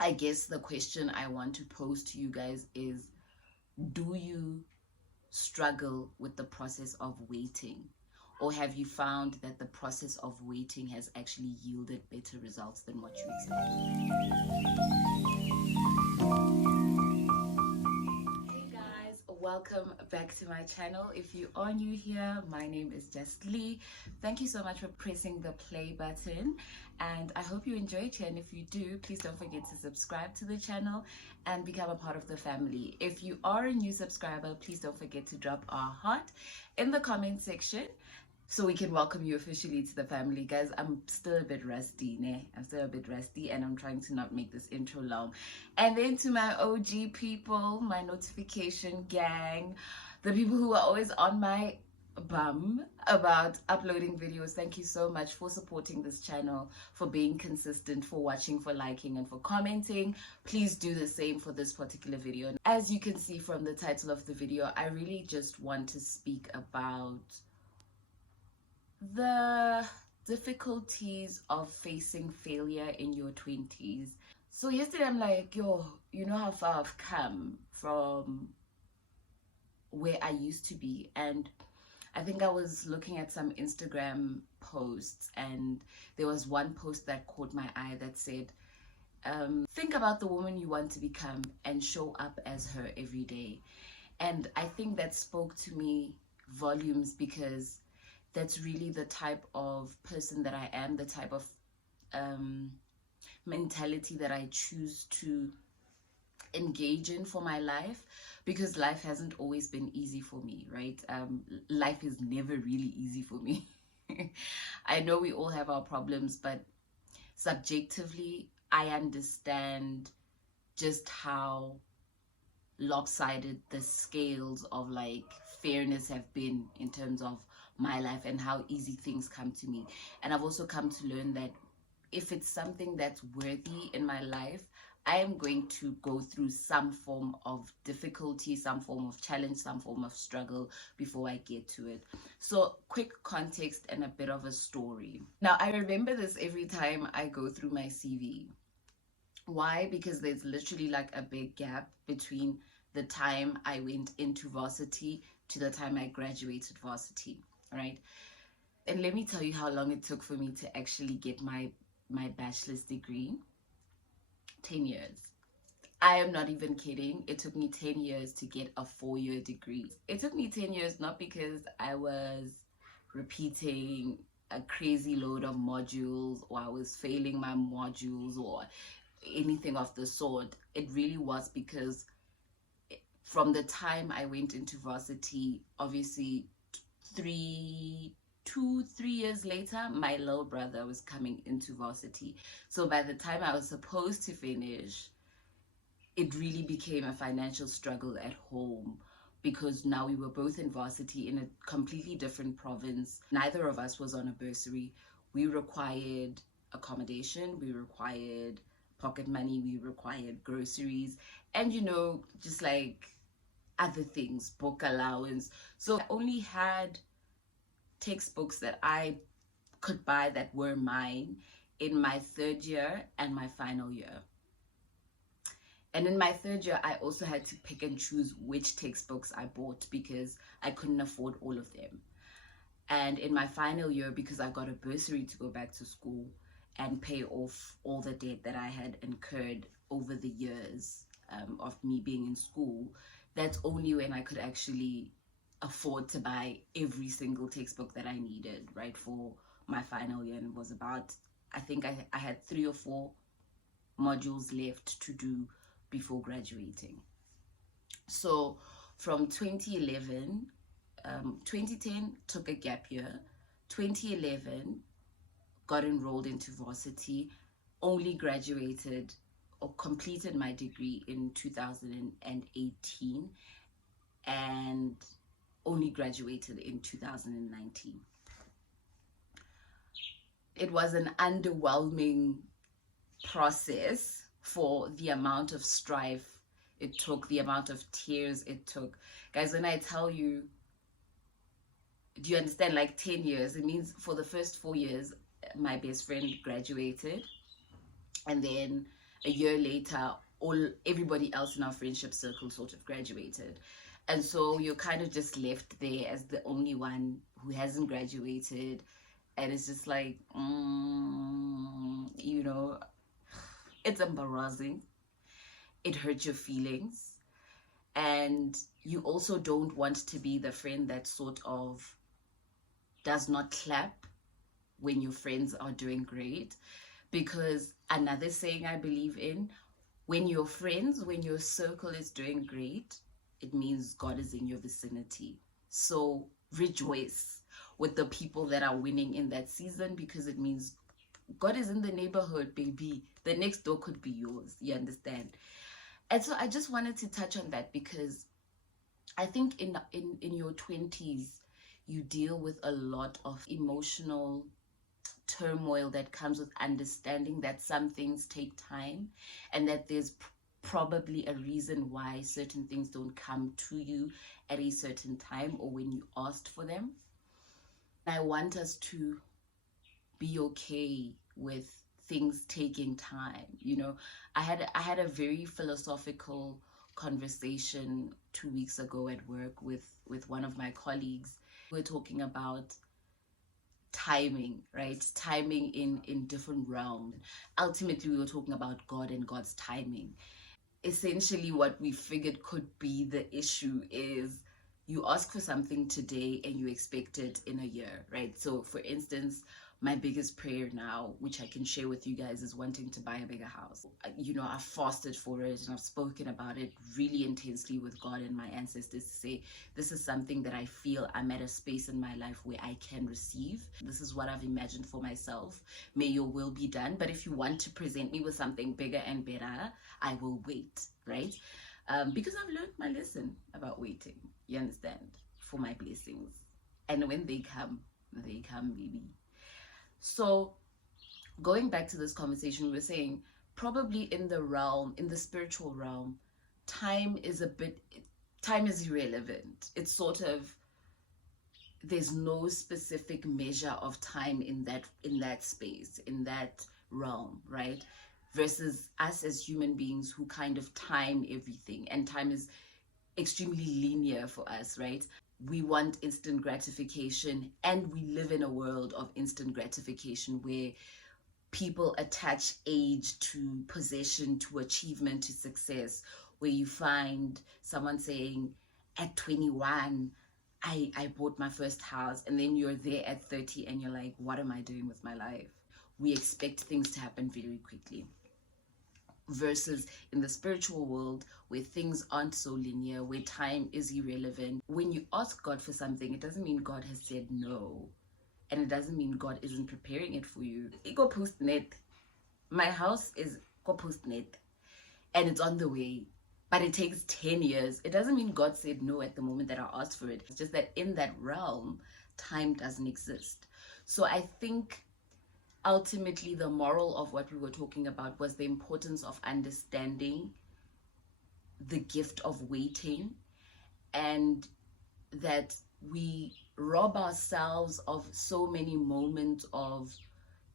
I guess the question I want to pose to you guys is, do you struggle with the process of waiting? Or have you found that the process of waiting has actually yielded better results than what you expected? Hey guys, welcome back to my channel. If you are new here, my name is Just Lee. Thank you so much for pressing the play button, and I hope you enjoyed it. And if you do, please don't forget to subscribe to the channel and become a part of the family. If you are a new subscriber, please don't forget to drop a heart in the comment section so we can welcome you officially to the family. Guys, I'm still a bit rusty, I'm still a bit rusty, and I'm trying to not make this intro long. And then to my OG people, my notification gang, the people who are always on my bum about uploading videos, thank you so much for supporting this channel, for being consistent, for watching, for liking, and for commenting. Please do the same for this particular video. And as you can see from the title of the video, I really just want to speak about the difficulties of facing failure in your 20s. So yesterday I'm like, yo, you know how far I've come from where I used to be. And I think I was looking at some Instagram posts, and there was one post that caught my eye that said, think about the woman you want to become and show up as her every day. And I think that spoke to me volumes, because that's really the type of person that I am, the type of mentality that I choose to engage in for my life, because life hasn't always been easy for me, right? Life is never really easy for me. I know we all have our problems, but subjectively, I understand just how lopsided the scales of like fairness have been in terms of my life and how easy things come to me. And I've also come to learn that if it's something that's worthy in my life, I am going to go through some form of difficulty, some form of challenge, some form of struggle before I get to it. So quick context and a bit of a story. Now, I remember this every time I go through my CV. Why? Because there's literally like a big gap between the time I went into varsity to the time I graduated varsity, right? And let me tell you how long it took for me to actually get my bachelor's degree. 10 years. I am not even kidding. It took me 10 years to get a 4-year degree. It took me 10 years not because I was repeating a crazy load of modules, or I was failing my modules, or anything of the sort. It really was because from the time I went into varsity, obviously 3 years later, my little brother was coming into varsity. So by the time I was supposed to finish, it really became a financial struggle at home, because now we were both in varsity in a completely different province. Neither of us was on a bursary. We required accommodation, we required pocket money, we required groceries, and just like other things, book allowance. So I only had textbooks that I could buy that were mine in my 3rd year and my final year. And in my 3rd year, I also had to pick and choose which textbooks I bought, because I couldn't afford all of them. And in my final year, because I got a bursary to go back to school and pay off all the debt that I had incurred over the years of me being in school, that's only when I could actually afford to buy every single textbook that I needed, right, for my final year. And it was about, I think I had 3 or 4 modules left to do before graduating. So from 2011, 2010 took a gap year, 2011 got enrolled into varsity, only graduated or completed my degree in 2018, and only graduated in 2019. It was an underwhelming process for the amount of strife it took, the amount of tears it took. Guys, when I tell you, do you understand, like 10 years, it means for the first 4 years, my best friend graduated, and then A year later, everybody else in our friendship circle sort of graduated. And so you're kind of just left there as the only one who hasn't graduated. And it's just like, you know, it's embarrassing. It hurts your feelings. And you also don't want to be the friend that sort of does not clap when your friends are doing great. Because another saying I believe in, when your friends, when your circle is doing great, it means God is in your vicinity. So rejoice with the people that are winning in that season, because it means God is in the neighborhood, baby. The next door could be yours. You understand? And so I just wanted to touch on that, because I think in your 20s, you deal with a lot of emotional turmoil that comes with understanding that some things take time, and that there's probably a reason why certain things don't come to you at a certain time or when you asked for them. I want us to be okay with things taking time. You know, I had a very philosophical conversation 2 weeks ago at work with one of my colleagues. We're talking about timing, right? Timing in different realms. Ultimately, we were talking about God and God's timing. Essentially, what we figured could be the issue is you ask for something today and you expect it in a year, right? So for instance, my biggest prayer now, which I can share with you guys, is wanting to buy a bigger house. You know, I've fasted for it and I've spoken about it really intensely with God and my ancestors to say, this is something that I feel I'm at a space in my life where I can receive. This is what I've imagined for myself. May your will be done. But if you want to present me with something bigger and better, I will wait, right? Because I've learned my lesson about waiting, you understand, for my blessings. And when they come, baby. So going back to this conversation, we were saying probably in the spiritual realm, time is irrelevant. It's sort of, there's no specific measure of time in that space, in that realm, right? Versus us as human beings who kind of time everything, and time is extremely linear for us, right? We want instant gratification, and we live in a world of instant gratification where people attach age to possession, to achievement, to success, where you find someone saying, at 21, I bought my first house, and then you're there at 30 and you're like, what am I doing with my life? We expect things to happen very quickly. Versus in the spiritual world, where things aren't so linear, where time is irrelevant. When you ask God for something, it doesn't mean God has said no, and it doesn't mean God isn't preparing it for you. Go post net. My house is go post net, and it's on the way, but it takes 10 years. It doesn't mean God said no at the moment that I asked for it. It's just that in that realm, time doesn't exist. So I think ultimately the moral of what we were talking about was the importance of understanding the gift of waiting, and that we rob ourselves of so many moments of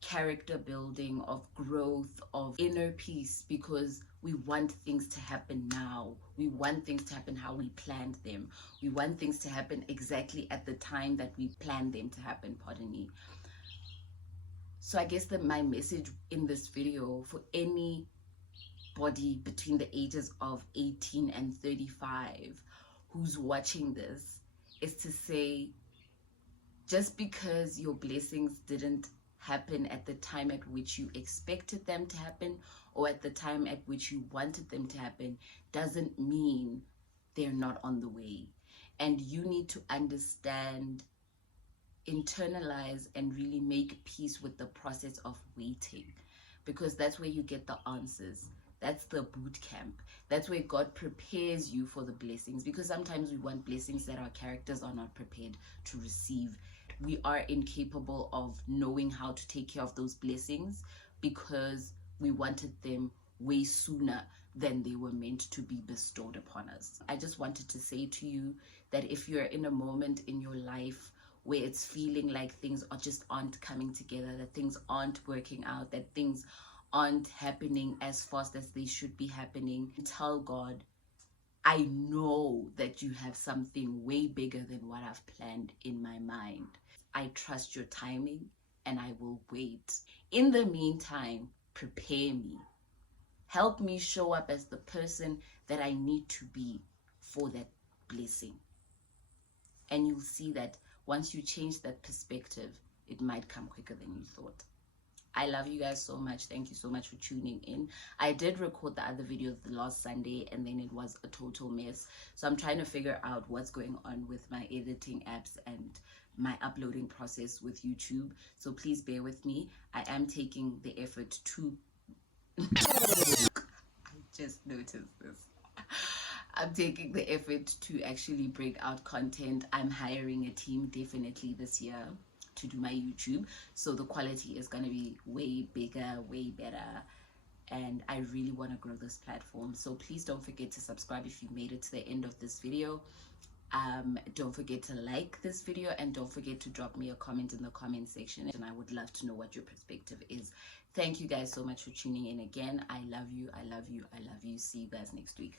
character building, of growth, of inner peace, because we want things to happen now. We want things to happen how we planned them. We want things to happen exactly at the time that we planned them to happen, pardon me. So I guess that my message in this video for anybody between the ages of 18 and 35 who's watching this is to say, just because your blessings didn't happen at the time at which you expected them to happen, or at the time at which you wanted them to happen, doesn't mean they're not on the way. And you need to understand, internalize, and really make peace with the process of waiting, because that's where you get the answers. That's the boot camp. That's where God prepares you for the blessings, because sometimes we want blessings that our characters are not prepared to receive. We are incapable of knowing how to take care of those blessings because we wanted them way sooner than they were meant to be bestowed upon us. I just wanted to say to you that if you're in a moment in your life where it's feeling like things aren't coming together, that things aren't working out, that things aren't happening as fast as they should be happening, tell God, I know that you have something way bigger than what I've planned in my mind. I trust your timing and I will wait. In the meantime, prepare me. Help me show up as the person that I need to be for that blessing. And you'll see that once you change that perspective, it might come quicker than you thought. I love you guys so much. Thank you so much for tuning in. I did record the other video the last Sunday and then it was a total mess. So I'm trying to figure out what's going on with my editing apps and my uploading process with YouTube. So please bear with me. I am taking the effort to... I just noticed this. I'm taking the effort to actually bring out content. I'm hiring a team definitely this year to do my YouTube, so the quality is going to be way bigger, way better, and I really want to grow this platform. So please don't forget to subscribe if you made it to the end of this video. Don't forget to like this video and don't forget to drop me a comment in the comment section, and I would love to know what your perspective is. Thank you guys so much for tuning in again. I love you, I love you, I love you. See you guys next week.